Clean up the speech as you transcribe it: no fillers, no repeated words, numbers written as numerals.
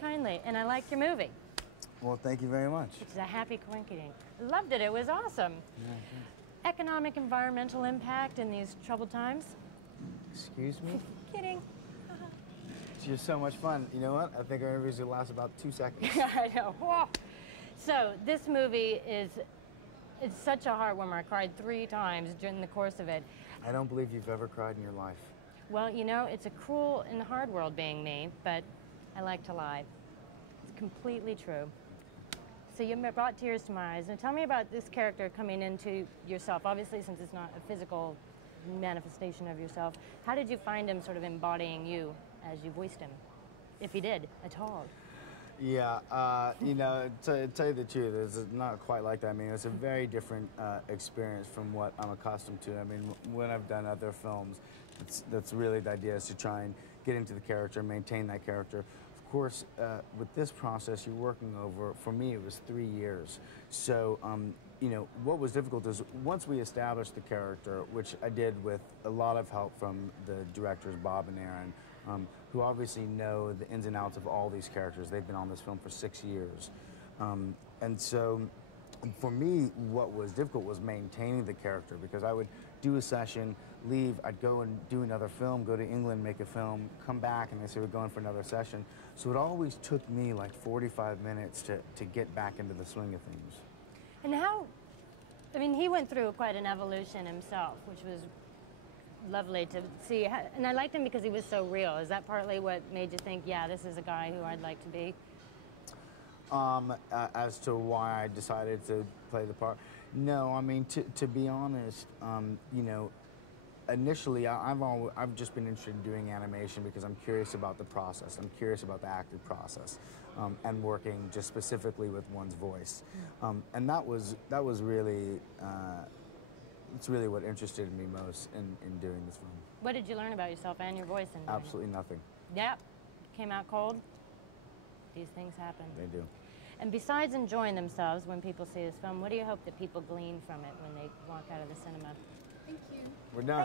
kindly, and I like your movie. Well, thank you very much. Which is a happy coincidence. Loved it. It was awesome. Yeah, Economic, environmental impact in these troubled times. excuse me? Kidding. You're so much fun. You know what? I think our interview's gonna last about 2 seconds. I know. Whoa. So this movie it's such a heartwarmer. I cried 3 times during the course of it. I don't believe you've ever cried in your life. Well, you know, it's a cruel and hard world being me, but I like to lie. It's completely true. So you brought tears to my eyes. Now tell me about this character coming into yourself. Obviously, since it's not a physical manifestation of yourself, how did you find him sort of embodying you as you voiced him, if he did at all? Yeah, you know, to tell you the truth, it's not quite like that. I mean, it's a very different experience from what I'm accustomed to. I mean, when I've done other films, that's really the idea, is to try and get into the character, maintain that character. Of course, with this process, you're working over, for me, it was 3 years. So, you know, what was difficult is once we established the character, which I did with a lot of help from the directors, Bob and Aaron, who obviously know the ins and outs of all these characters. They've been on this film for 6 years. And so for me, what was difficult was maintaining the character, because I would do a session, leave, I'd go and do another film, go to England, make a film, come back, and they say we're going for another session. So it always took me like 45 minutes to get back into the swing of things. And how, I mean, he went through quite an evolution himself, which was lovely to see. And I liked him because he was so real. Is that partly what made you think, yeah, this is a guy who I'd like to be? As to why I decided to play the part? No, I mean, to be honest, you know, initially I've just been interested in doing animation because I'm curious about the process. I'm curious about the acting process, and working just specifically with one's voice. And that was really, it's really what interested me most in doing this film. What did you learn about yourself and your voice? Absolutely nothing. Yeah, came out cold. These things happen. They do. And besides enjoying themselves when people see this film, what do you hope that people glean from it when they walk out of the cinema? Thank you. We're done.